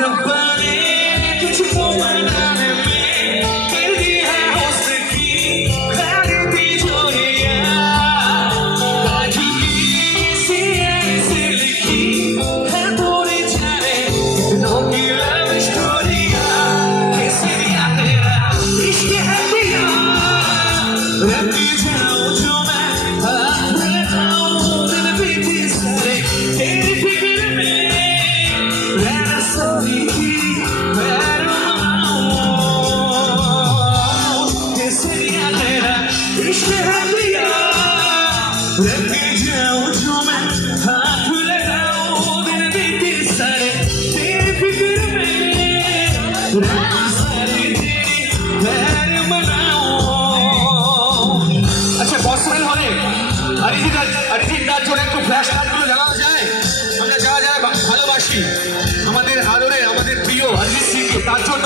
रब्बा ने तुझको बनाने में कर दी है हुस्न की खरीदी चोरियां ताजू सी ऐसे लिखी है तूने जाने कितनों की लव स्टोरियां कैसे दिया तेरा इश्क है दिया रखी जाऊं जो मैं हाथ लगाऊं दिन बीती सारे तेरी फिक्र में रहना सोई की मैं रुलाऊं कैसे दिया तेरा इश्क है दिया रखी जाऊं जो मैं हाथ लगाऊं दिन बीती सारे तेरी फिक्र में रहना सारी तेरी मैं मनाऊं। আচ্ছা পসিবল হলে অরিজিৎ দার জন্য একটু ফ্ল্যাশ লাইটগুলো জ্বালানো যায় আমরা যারা যারা ভালোবাসি আমাদের আদরে আমাদের প্রিয় অরিজিৎ সিংকে তার জন্য